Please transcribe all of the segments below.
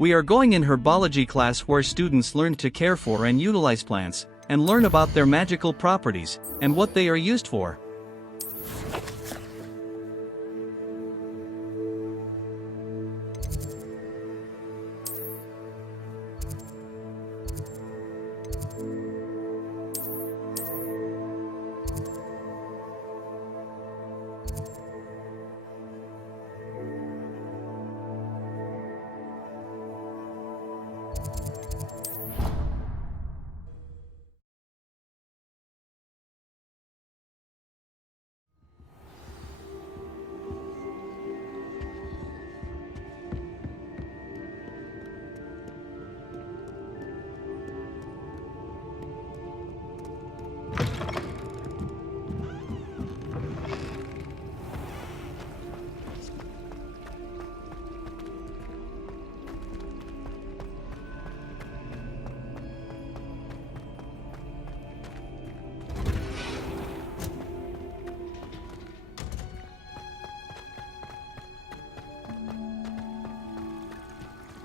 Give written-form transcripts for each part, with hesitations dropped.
We are going in Herbology class where students learn to care for and utilize plants, and learn about their magical properties, and what they are used for.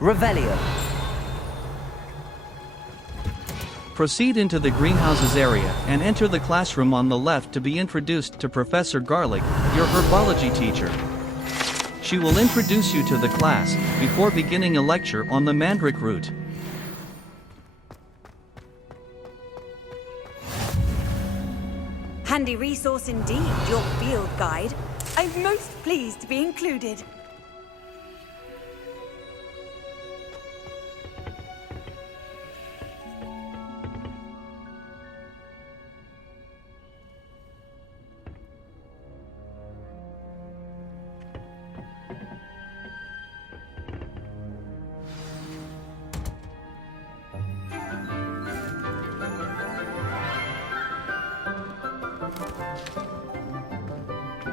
Revelio. Proceed into the greenhouses area and enter the classroom on the left to be introduced to Professor Garlick, your herbology teacher. She will introduce you to the class before beginning a lecture on the Mandrake root. Handy resource indeed, your field guide. I'm most pleased to be included.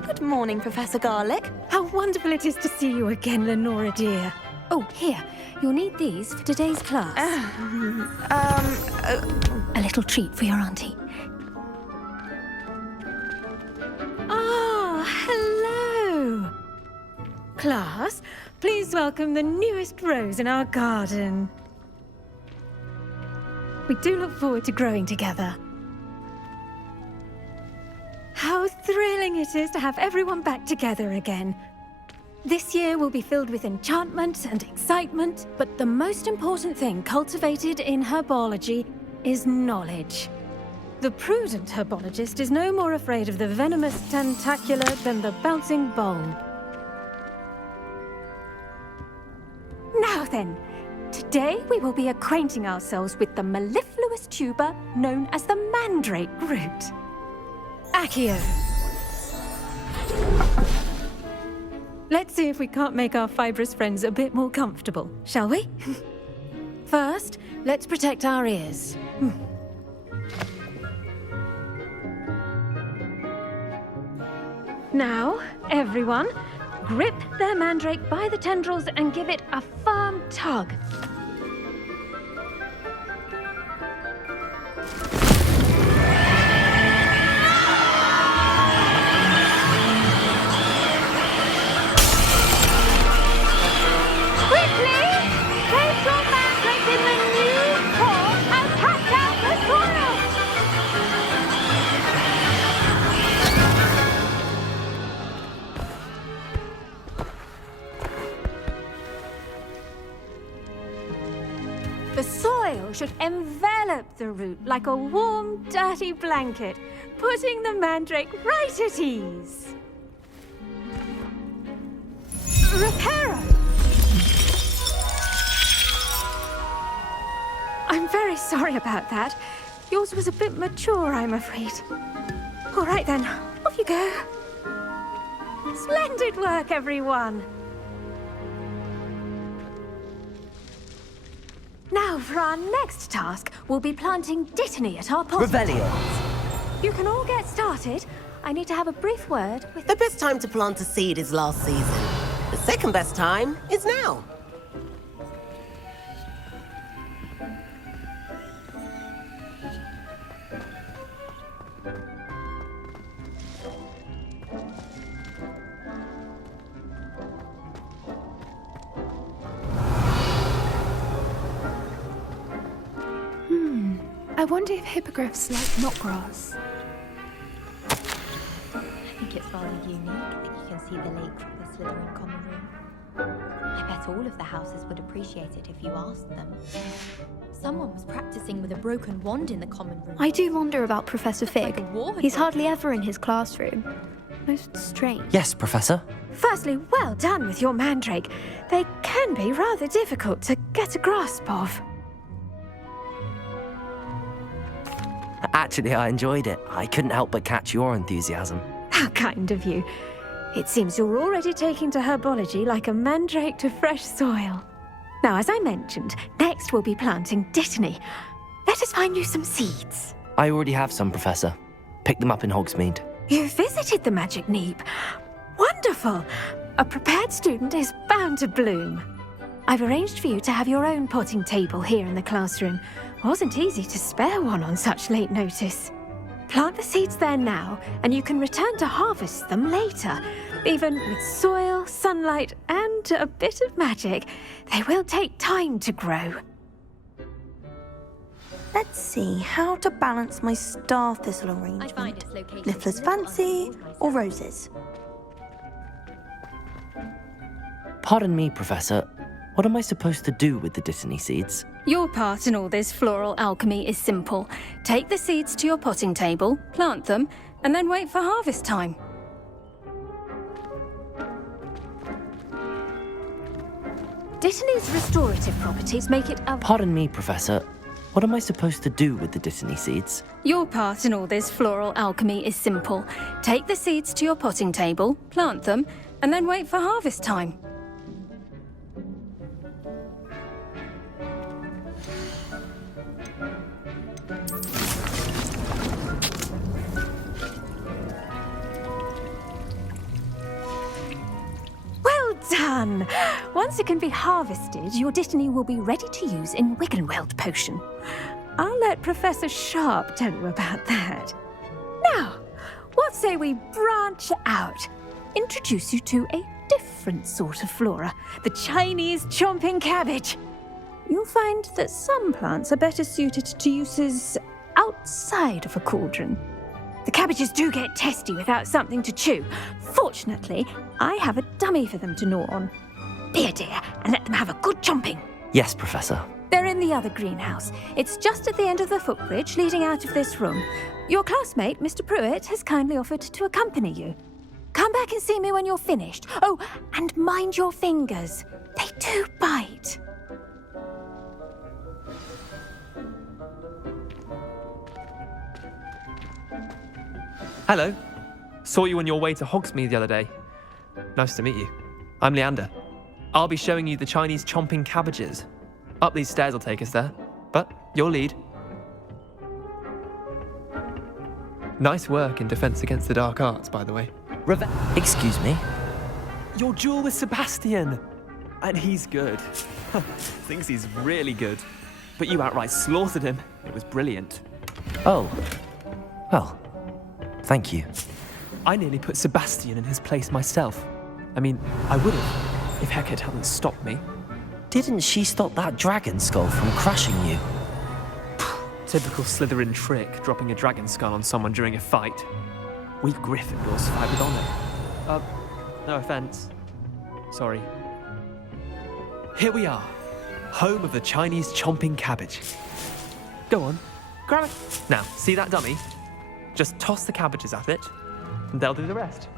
Good morning, Professor Garlick. How wonderful it is to see you again, Lenora dear. Oh, here. You'll need these for today's class. A little treat for your auntie. Ah, hello. Class, please welcome the newest rose in our garden. We do look forward to growing together. How thrilling it is to have everyone back together again. This year will be filled with enchantment and excitement, But the most important thing cultivated in herbology is knowledge. the prudent herbologist is no more afraid of the venomous tentacular than the bouncing bulb. Now then, today we will be acquainting ourselves with the mellifluous tuber known as the Mandrake root. Accio. Let's see if we can't make our fibrous friends a bit more comfortable, shall we? First, let's protect our ears. Now, everyone, grip their mandrake by the tendrils and give it a firm tug. Quickly! Place your mandrake in the new pot and pack out the soil! The soil should envelop the root like a warm, dirty blanket, putting the mandrake right at ease. Reparo! I'm very sorry about that. Yours was a bit mature, I'm afraid. All right then, off you go. Splendid work, everyone. Now, for our next task, we'll be planting dittany at our pot. Revelio. You can all get started. I need to have a brief word with... The best time to plant a seed is last season. The second best time is now. I wonder if hippogriffs like knot grass. I think it's rather unique that you can see the lake from the Slytherin common room. I bet all of the houses would appreciate it if you asked them. Someone was practicing with a broken wand in the common room. I do wonder about Professor Fig. Like a war had He's broken hardly ever in his classroom. Most strange. Yes, Professor. Firstly, well done with your Mandrake. They can be rather difficult to get a grasp of. Actually, I enjoyed it. I couldn't help but catch your enthusiasm. How kind of you. It seems you're already taking to herbology like a mandrake to fresh soil. Now, as I mentioned, next we'll be planting dittany. Let us find you some seeds. I already have some, Professor. Picked them up in Hogsmeade. You visited the Magic Neep. Wonderful! A prepared student is bound to bloom. I've arranged for you to have your own potting table here in the classroom. Wasn't easy to spare one on such late notice. Plant the seeds there now, and you can return to harvest them later. Even with soil, sunlight, and a bit of magic, they will take time to grow. Let's see how to balance my star thistle I find arrangement. its location. Littler's fancy or roses? Pardon me, Professor. What am I supposed to do with the dittany seeds? Your part in all this floral alchemy is simple. Take the seeds to your potting table, plant them, and then wait for harvest time. Dittany's restorative properties make it a... Pardon me, Professor. What am I supposed to do with the dittany seeds? Your part in all this floral alchemy is simple. Take the seeds to your potting table, plant them, and then wait for harvest time. Well done! Once it can be harvested, your dittany will be ready to use in Wiggenweld potion. I'll let Professor Sharp tell you about that. Now, what say we branch out? Introduce you to a different sort of flora, the Chinese chomping cabbage. You'll find that some plants are better suited to uses outside of a cauldron. The cabbages do get testy without something to chew. Fortunately, I have a dummy for them to gnaw on. Be a dear and let them have a good chomping. Yes, Professor. They're in the other greenhouse. It's just at the end of the footbridge leading out of this room. Your classmate, Mr. Pruitt, has kindly offered to accompany you. Come back and see me when you're finished. Oh, and mind your fingers. They do bite. Hello. Saw you on your way to Hogsmeade the other day. Nice to meet you. I'm Leander. I'll be showing you the Chinese chomping cabbages. Up these stairs will take us there, but your lead. Nice work in Defense Against the Dark Arts, by the way. Excuse me? Your duel with Sebastian! And he's good. Thinks he's really good. But you outright slaughtered him. It was brilliant. Oh. Well, thank you. I nearly put Sebastian in his place myself. I mean, I would have, if Hecate hadn't stopped me. Didn't she stop that dragon skull from crushing you? Typical Slytherin trick, dropping a dragon skull on someone during a fight. We Gryffindors fight with honor. No offense. Sorry. Here we are, home of the Chinese chomping cabbage. Go on, grab it. Now, see that dummy? Just toss the cabbages at it, and they'll do the rest.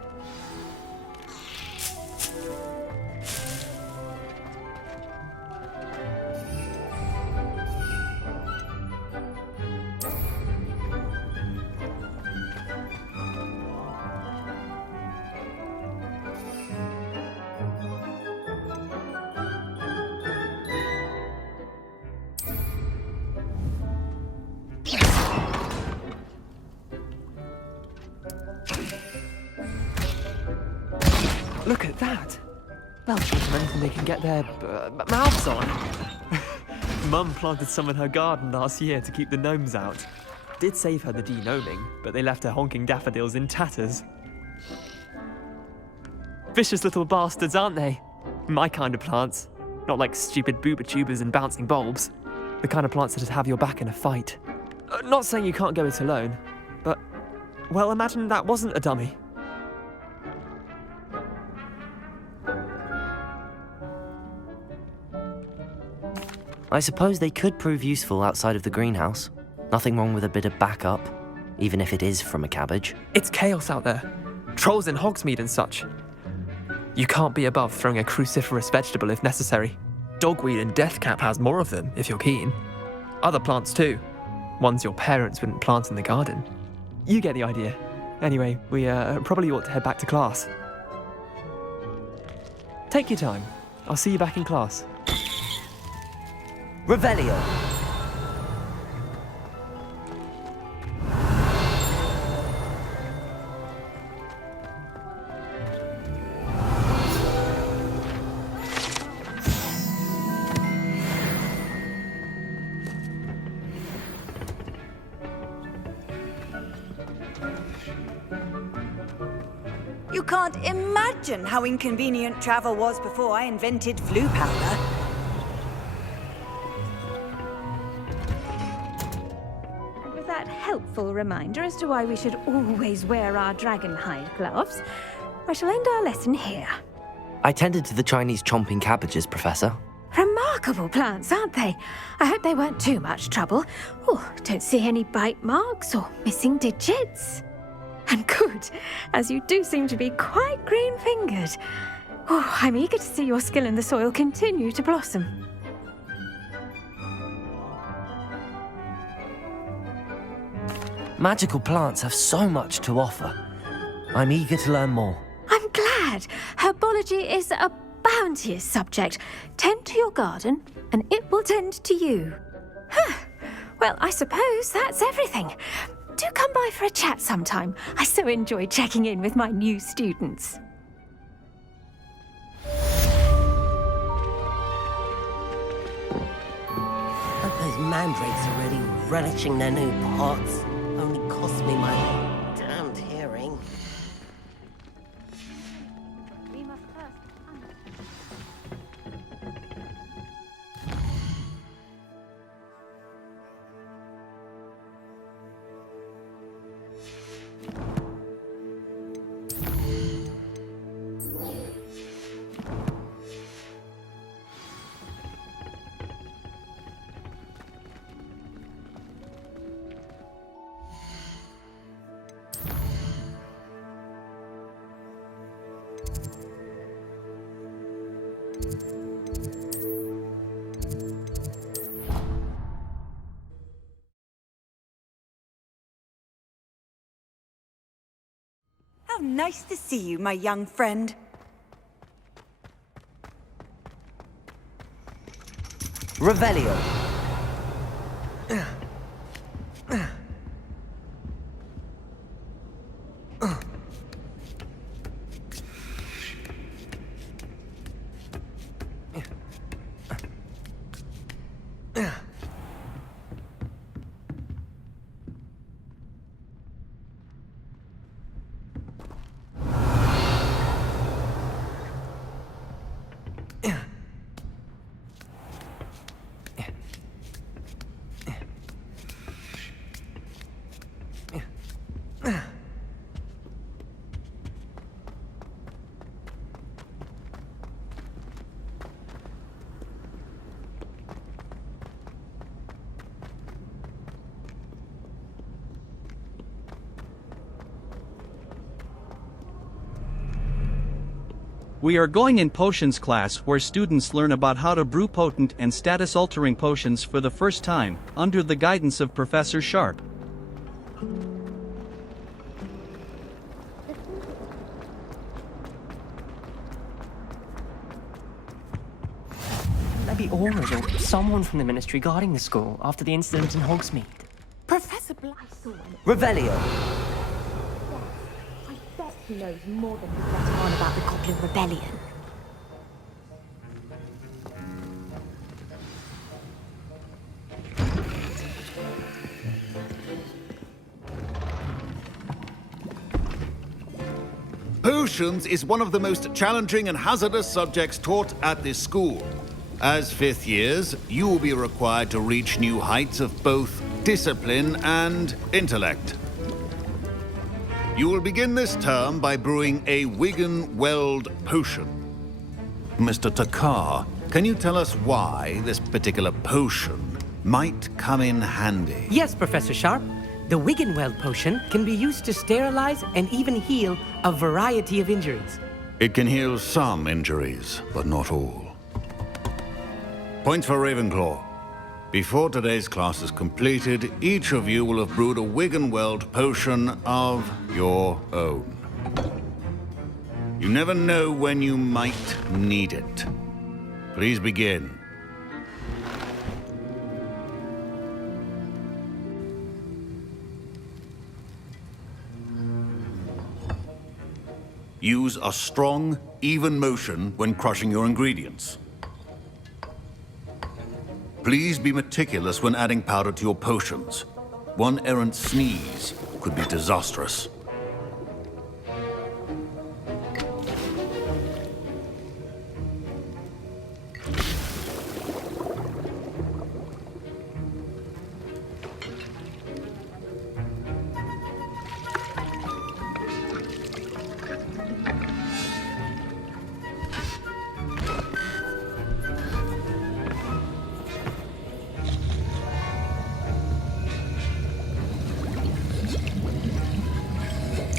Look at that! They'll show them anything they can get their mouths on. Mum planted some in her garden last year to keep the gnomes out. Did save her the de-gnoming, but they left her honking daffodils in tatters. Vicious little bastards, aren't they? My kind of plants. Not like stupid booba tubers and bouncing bulbs. The kind of plants that'd have your back in a fight. Not saying you can't go it alone, but, well, imagine that wasn't a dummy. I suppose they could prove useful outside of the greenhouse. Nothing wrong with a bit of backup, even if it is from a cabbage. It's chaos out there. Trolls in Hogsmeade and such. You can't be above throwing a cruciferous vegetable if necessary. Dogweed and deathcap has more of them, if you're keen. Other plants too. Ones your parents wouldn't plant in the garden. You get the idea. Anyway, we probably ought to head back to class. Take your time. I'll see you back in class. Revelio! You can't imagine how inconvenient travel was before I invented flu powder. And with that helpful reminder as to why we should always wear our dragon hide gloves, I shall end our lesson here. I tended to the Chinese chomping cabbages, Professor. Remarkable plants, aren't they? I hope they weren't too much trouble. Oh, don't see any bite marks or missing digits. And good, as you do seem to be quite green-fingered. Oh, I'm eager to see your skill in the soil continue to blossom. Magical plants have so much to offer. I'm eager to learn more. I'm glad. Herbology is a bounteous subject. Tend to your garden, and it will tend to you. Well, I suppose that's everything. Do come by for a chat sometime. I so enjoy checking in with my new students. But those mandrakes are really relishing their new pots. Only cost me my damned hearing. We must first... How nice to see you, my young friend. Revelio! We are going in potions class where students learn about how to brew potent and status-altering potions for the first time, under the guidance of Professor Sharp. Maybe Aura's or someone from the Ministry guarding the school after the incident in Hogsmeade. Professor Blythe. Revelio! I bet he knows more than he's letting on about the Goblin Rebellion. Potions is one of the most challenging and hazardous subjects taught at this school. As fifth years, you will be required to reach new heights of both discipline, and intellect. You will begin this term by brewing a Wiggenweld potion. Mr. Takar, can you tell us why this particular potion might come in handy? Yes, Professor Sharp. The Wiggenweld potion can be used to sterilize and even heal a variety of injuries. It can heal some injuries, but not all. Points for Ravenclaw. Before today's class is completed, each of you will have brewed a Wiggenweld potion of your own. You never know when you might need it. Please begin. Use a strong, even motion when crushing your ingredients. Please be meticulous when adding powder to your potions. One errant sneeze could be disastrous.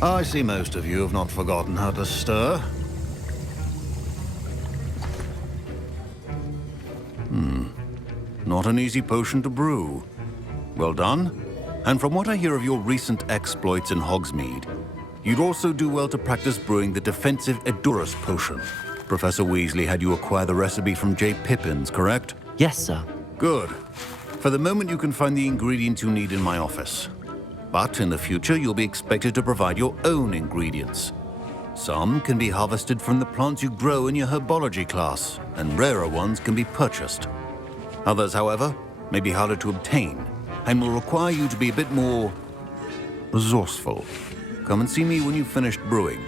I see most of you have not forgotten how to stir. Not an easy potion to brew. Well done. And from what I hear of your recent exploits in Hogsmeade, you'd also do well to practice brewing the defensive Edurus potion. Professor Weasley had you acquire the recipe from J. Pippin's, correct? Yes, sir. Good. For the moment, you can find the ingredients you need in my office. But in the future, you'll be expected to provide your own ingredients. Some can be harvested from the plants you grow in your Herbology class, and rarer ones can be purchased. Others, however, may be harder to obtain, and will require you to be a bit more resourceful. Come and see me when you've finished brewing,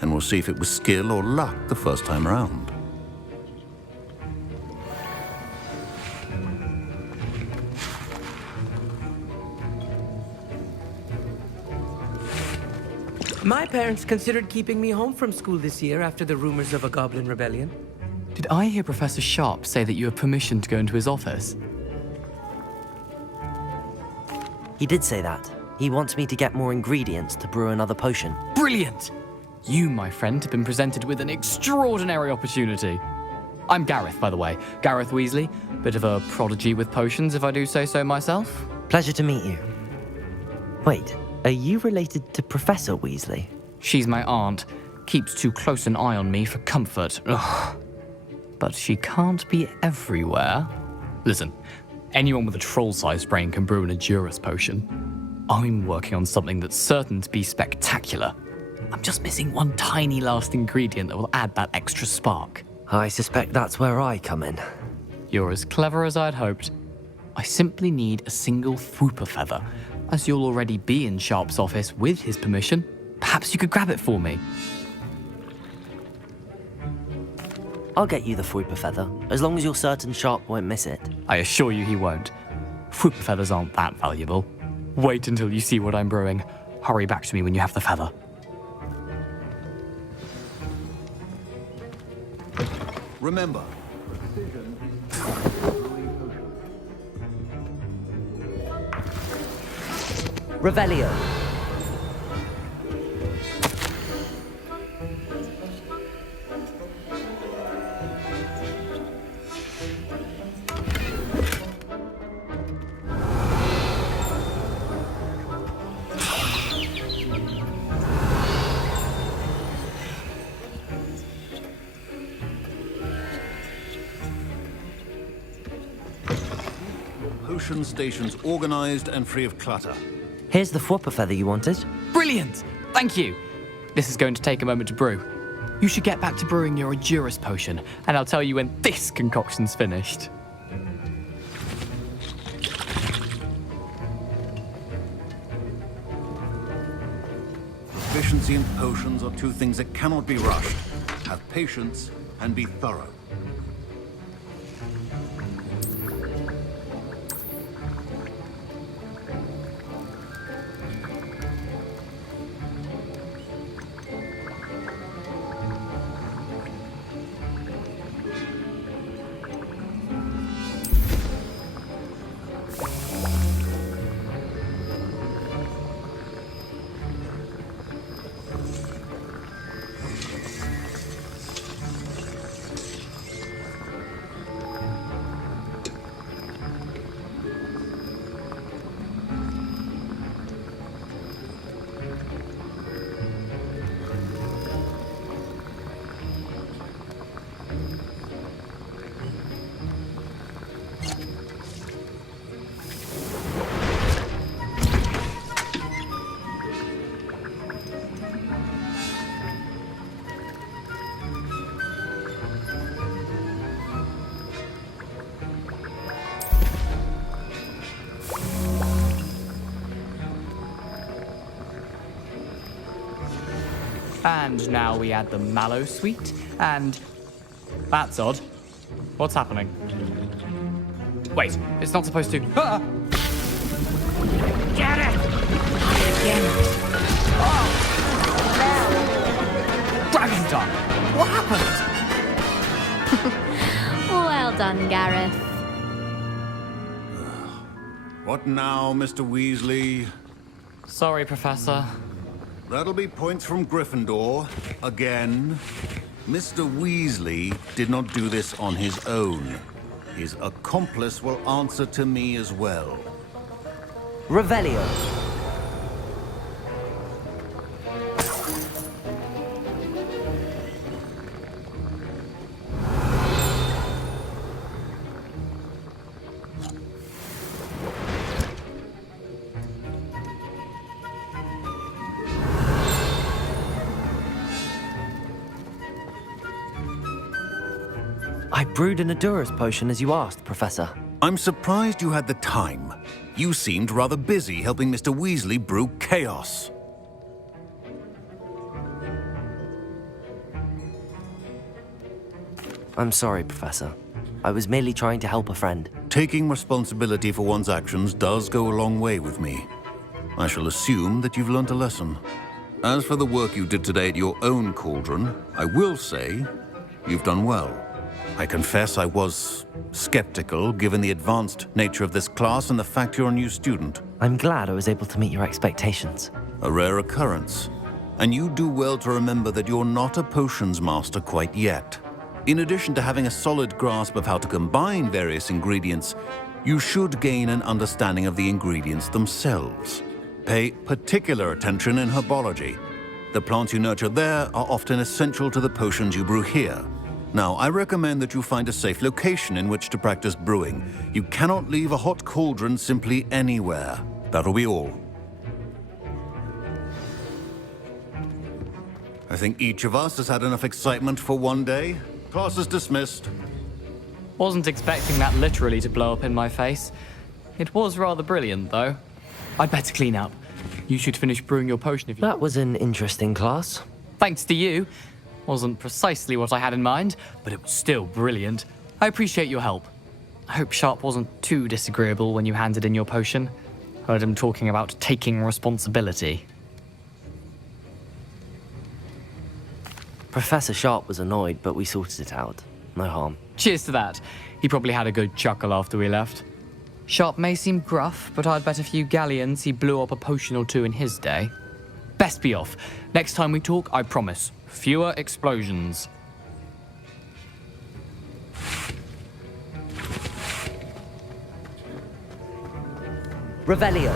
and we'll see if it was skill or luck the first time around. My parents considered keeping me home from school this year after the rumors of a goblin rebellion. Did I hear Professor Sharp say that you have permission to go into his office? He did say that. He wants me to get more ingredients to brew another potion. Brilliant! You, my friend, have been presented with an extraordinary opportunity. I'm Gareth, by the way. Gareth Weasley. Bit of a prodigy with potions, if I do say so myself. Pleasure to meet you. Wait, are you related to Professor Weasley? She's my aunt. Keeps too close an eye on me for comfort. Ugh. But she can't be everywhere. Listen, anyone with a troll-sized brain can brew an Edurus potion. I'm working on something that's certain to be spectacular. I'm just missing one tiny last ingredient that will add that extra spark. I suspect that's where I come in. You're as clever as I'd hoped. I simply need a single Fwooper feather. As you'll already be in Sharp's office with his permission, perhaps you could grab it for me. I'll get you the Fwooper feather, as long as you're certain Sharp won't miss it. I assure you he won't. Fwooper feathers aren't that valuable. Wait until you see what I'm brewing. Hurry back to me when you have the feather. Remember, Revelio. potion stations organized and free of clutter. Here's the Fwooper feather you wanted. Brilliant! Thank you. This is going to take a moment to brew. You should get back to brewing your Edurus potion, and I'll tell you when this concoction's finished. Proficiency in potions are two things that cannot be rushed. Have patience and be thorough. And now we add the mallow sweet, and... That's odd. What's happening? Wait, it's not supposed to... Ah! Get it! Again. Dragon tongue! What happened? Well done, Gareth. What now, Mr. Weasley? Sorry, Professor. That'll be points from Gryffindor. Again. Mr. Weasley did not do this on his own. His accomplice will answer to me as well. Revelio. I brewed an Adurus potion as you asked, Professor. I'm surprised you had the time. You seemed rather busy helping Mr. Weasley brew chaos. I'm sorry, Professor. I was merely trying to help a friend. Taking responsibility for one's actions does go a long way with me. I shall assume that you've learnt a lesson. As for the work you did today at your own cauldron, I will say you've done well. I confess I was skeptical, given the advanced nature of this class and the fact you're a new student. I'm glad I was able to meet your expectations. A rare occurrence. And you do well to remember that you're not a potions master quite yet. In addition to having a solid grasp of how to combine various ingredients, you should gain an understanding of the ingredients themselves. Pay particular attention in herbology. The plants you nurture there are often essential to the potions you brew here. Now, I recommend that you find a safe location in which to practice brewing. You cannot leave a hot cauldron simply anywhere. That'll be all. I think each of us has had enough excitement for one day. Class is dismissed. Wasn't expecting that literally to blow up in my face. It was rather brilliant, though. I'd better clean up. You should finish brewing your potion if you... That was an interesting class. Thanks to you. Wasn't precisely what I had in mind, but it was still brilliant. I appreciate your help. I hope Sharp wasn't too disagreeable when you handed in your potion. Heard him talking about taking responsibility. Professor Sharp was annoyed, but we sorted it out. No harm. Cheers to that. He probably had a good chuckle after we left. Sharp may seem gruff, but I'd bet a few galleons he blew up a potion or two in his day. Best be off. Next time we talk, I promise. Fewer explosions. Revelio.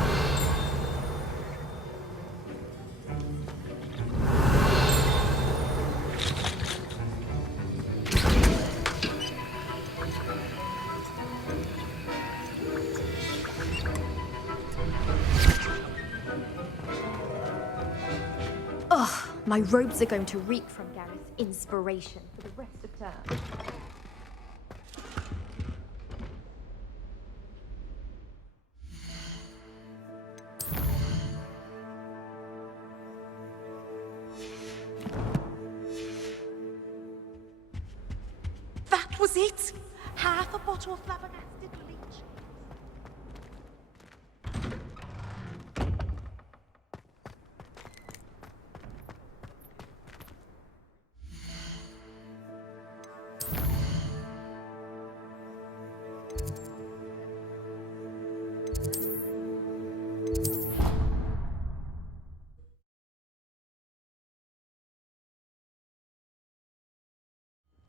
Ugh, my robes are going to reek from Gareth's inspiration for the rest of term. That was it! Half a bottle of flabbergasted bleach.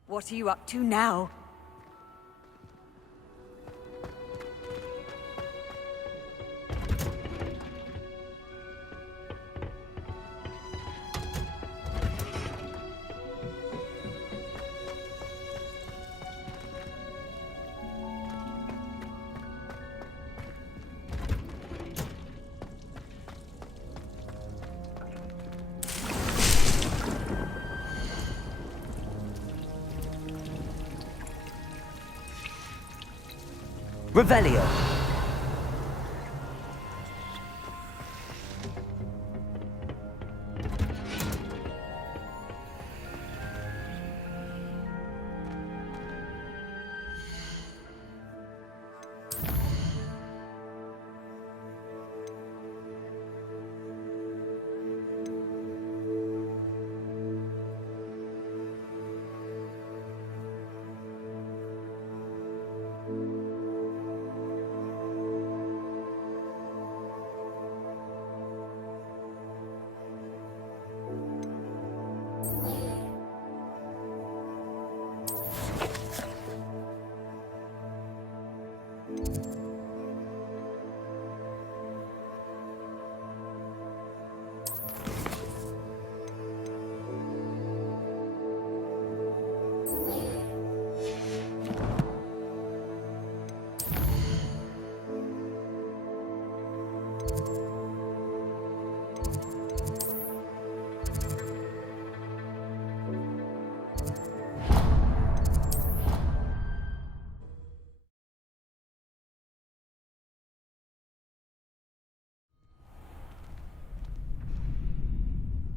What are you up to now? Revelio.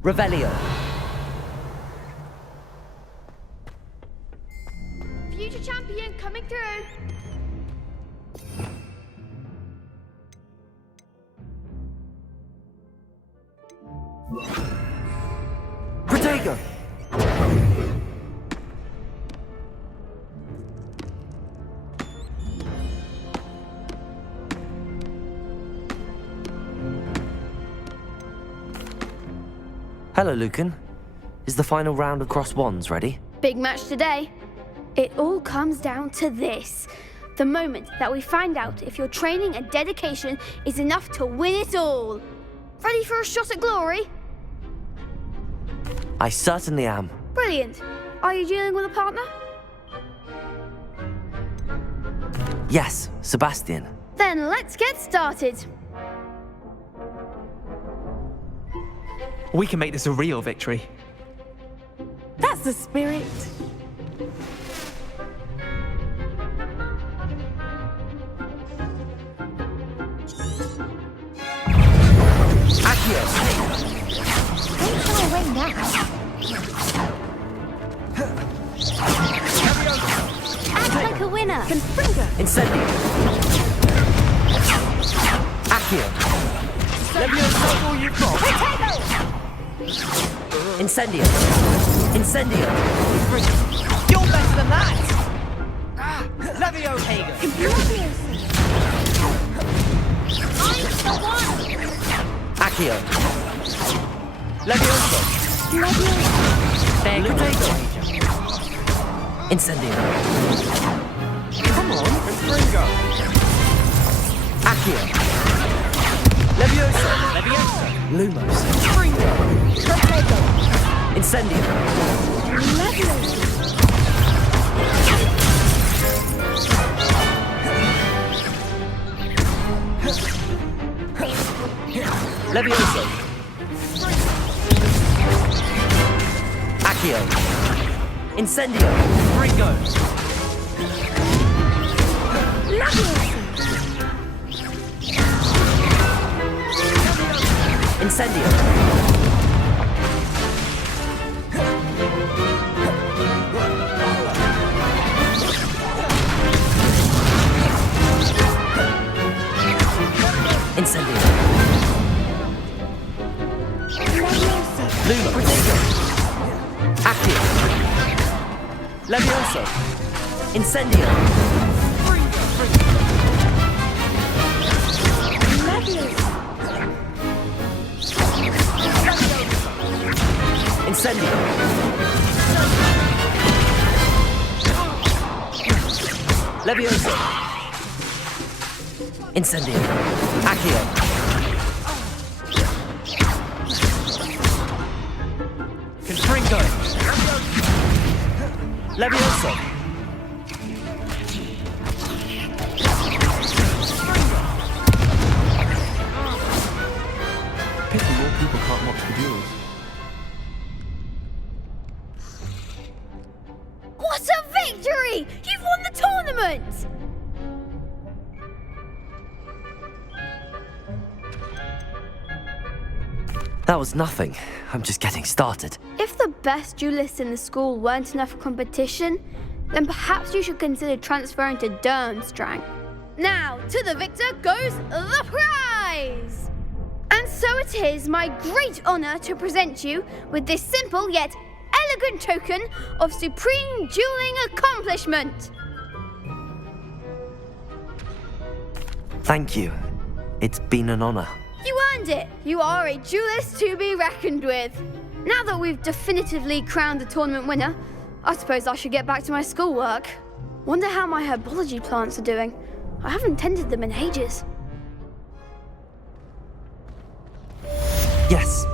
Revelio. Future champion coming through. Protego. Hello, Lucan. Is the final round of Cross Wands ready? Big match today. It all comes down to this. The moment that we find out if your training and dedication is enough to win it all. Ready for a shot at glory? I certainly am. Brilliant. Are you dealing with a partner? Yes, Sebastian. Then let's get started. We can make this a real victory. That's the spirit. Accio. Don't far away now. Act like a winner. Incendio. Accio. Let me know all you've got. Incendio. Incendio. You're better than that! Levio Hager! I'm the one. Accio. Levioso. Lutego. Incendio. Come on. Confringo. Accio. Levioso. Levioso. Lumos. Confringo. Lutego. Incendio. Levioso. Levioso. Accio. Incendio. Ringo. Incendio. Incendio. Lumo. Accio. Levioso. Incendio. Incendio. Levioso. Incendio. Accio. Confringo. Levioso. Pity more people can't watch the duels. What a victory! You've won the tournament! That was nothing. I'm just getting started. If the best duelists in the school weren't enough for competition, then perhaps you should consider transferring to Durmstrang. Now, to the victor goes the prize! And so it is my great honor to present you with this simple yet elegant token of supreme dueling accomplishment. Thank you. It's been an honor. You earned it. You are a duelist to be reckoned with. Now that we've definitively crowned the tournament winner, I suppose I should get back to my schoolwork. Wonder how my herbology plants are doing. I haven't tended them in ages. Yes.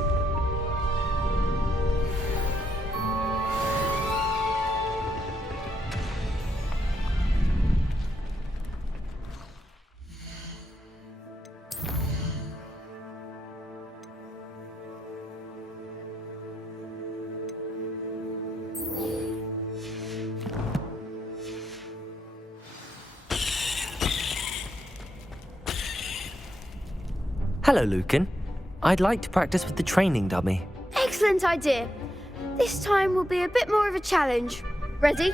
Hello, Lucan. I'd like to practice with the training dummy. Excellent idea. This time will be a bit more of a challenge. Ready?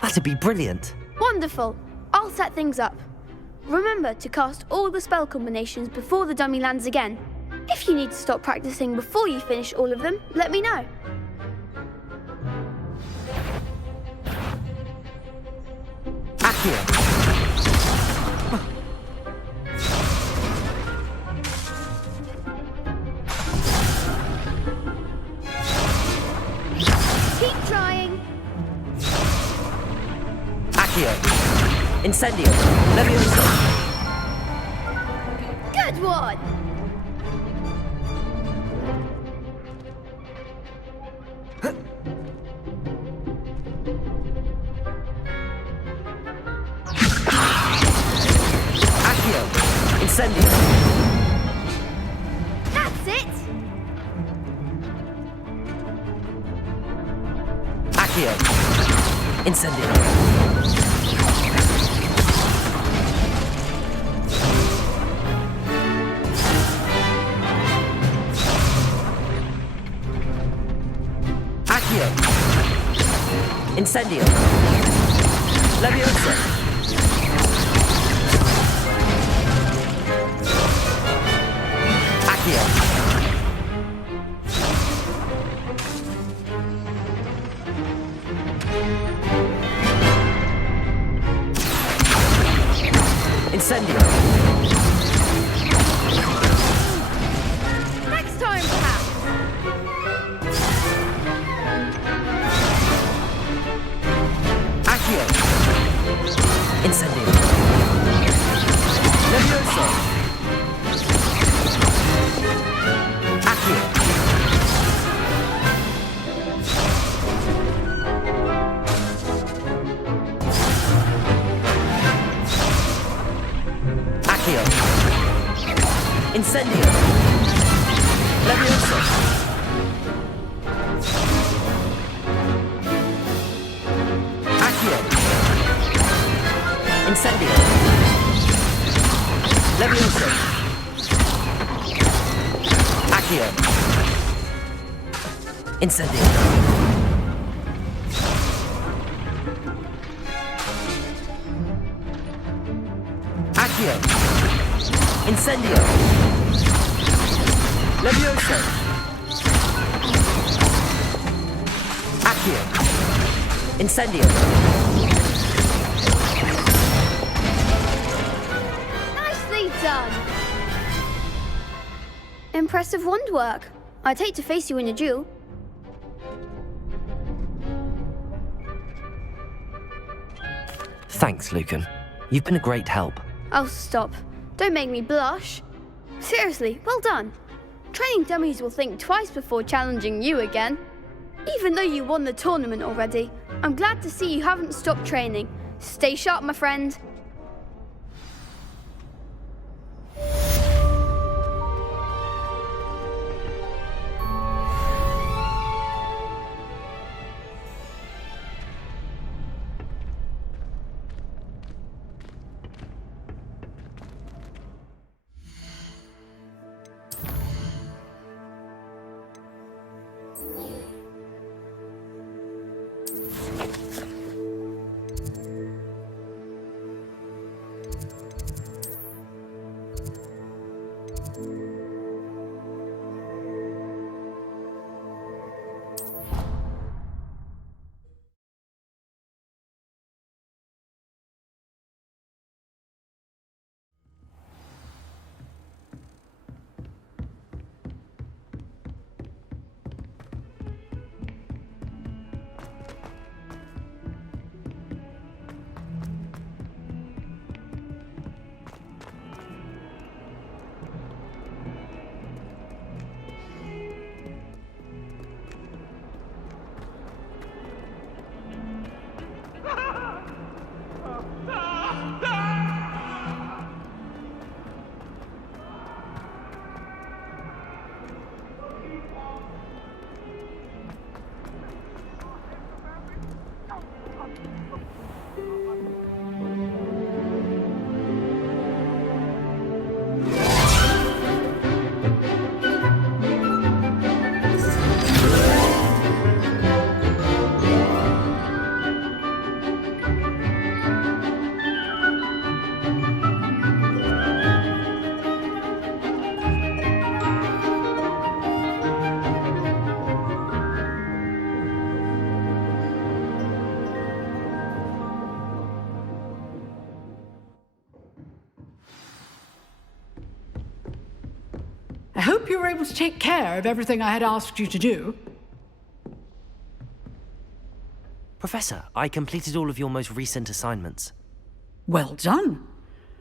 That'd be brilliant. Wonderful. I'll set things up. Remember to cast all the spell combinations before the dummy lands again. If you need to stop practicing before you finish all of them, let me know. Accio. Keep trying. Accio. Incendio. Levioso. Good one. Accio. Incendio. That's it. Accio. Incendio. Accio. Incendio. Levioso. Accio. Incendio. Next time, perhaps. Accio. Incendio. Levioso. Accio. Accio. Incendio. Levioso. Accio. Incendio. Levioso. Accio. Incendio. Accio. Incendio. Levioso. Accio. Incendio. Nicely done. Impressive wand work. I'd hate to face you in a duel. Thanks, Lucan. You've been a great help. Oh, stop. Don't make me blush. Seriously, well done. Training dummies will think twice before challenging you again. Even though you won the tournament already, I'm glad to see you haven't stopped training. Stay sharp, my friend. I hope you were able to take care of everything I had asked you to do. Professor, I completed all of your most recent assignments. Well done.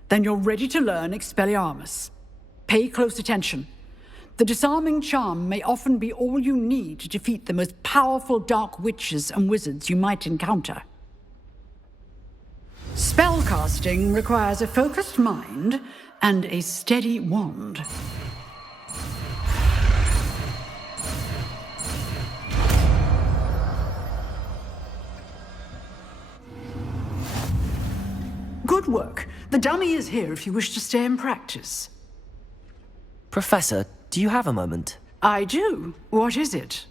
Then you're ready to learn expelliarmus. Pay close attention. The disarming charm may often be all you need to defeat the most powerful dark witches and wizards you might encounter. Spellcasting requires a focused mind and a steady wand. Good work. The dummy is here if you wish to stay and practice. Professor, do you have a moment? I do. What is it?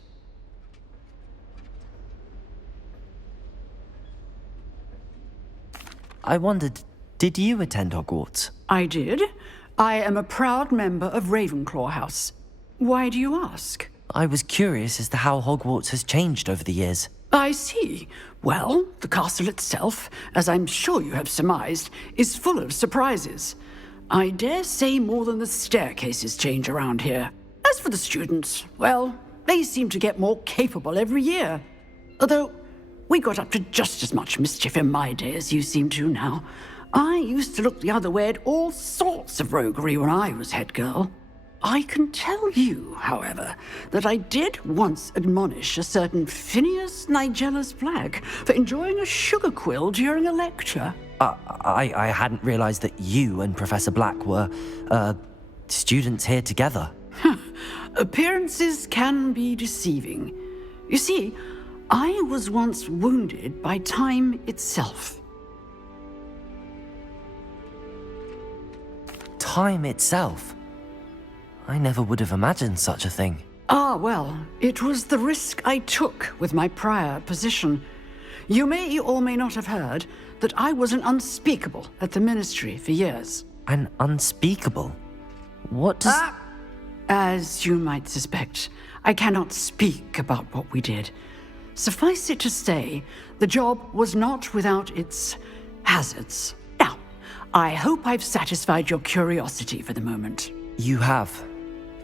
I wondered, did you attend Hogwarts? I did. I am a proud member of Ravenclaw House. Why do you ask? I was curious as to how Hogwarts has changed over the years. I see. Well, the castle itself, as I'm sure you have surmised, is full of surprises. I dare say more than the staircases change around here. As for the students, well, they seem to get more capable every year. Although, we got up to just as much mischief in my day as you seem to now. I used to look the other way at all sorts of roguery when I was head girl. I can tell you, however, that I did once admonish a certain Phineas Nigellus Black for enjoying a sugar quill during a lecture. I hadn't realized that you and Professor Black were, students here together. Appearances can be deceiving. You see, I was once wounded by time itself. Time itself? I never would have imagined such a thing. Ah, well, it was the risk I took with my prior position. You may or may not have heard that I was an unspeakable at the Ministry for years. An unspeakable? What does... As you might suspect, I cannot speak about what we did. Suffice it to say, the job was not without its hazards. Now, I hope I've satisfied your curiosity for the moment. You have.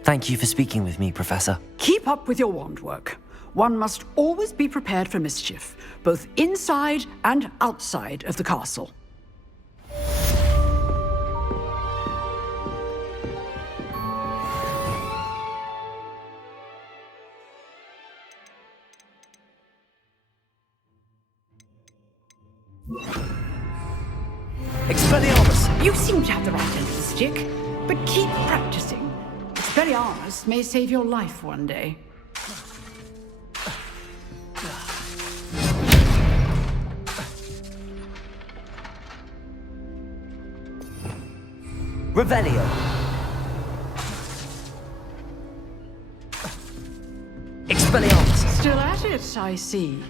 Thank you for speaking with me, Professor. Keep up with your wand work. One must always be prepared for mischief, both inside and outside of the castle. Expelliarmus! You seem to have the right end of the stick, but keep practicing. Expelliarmus may save your life one day. Revelio! Expelliarmus! Still at it, I see.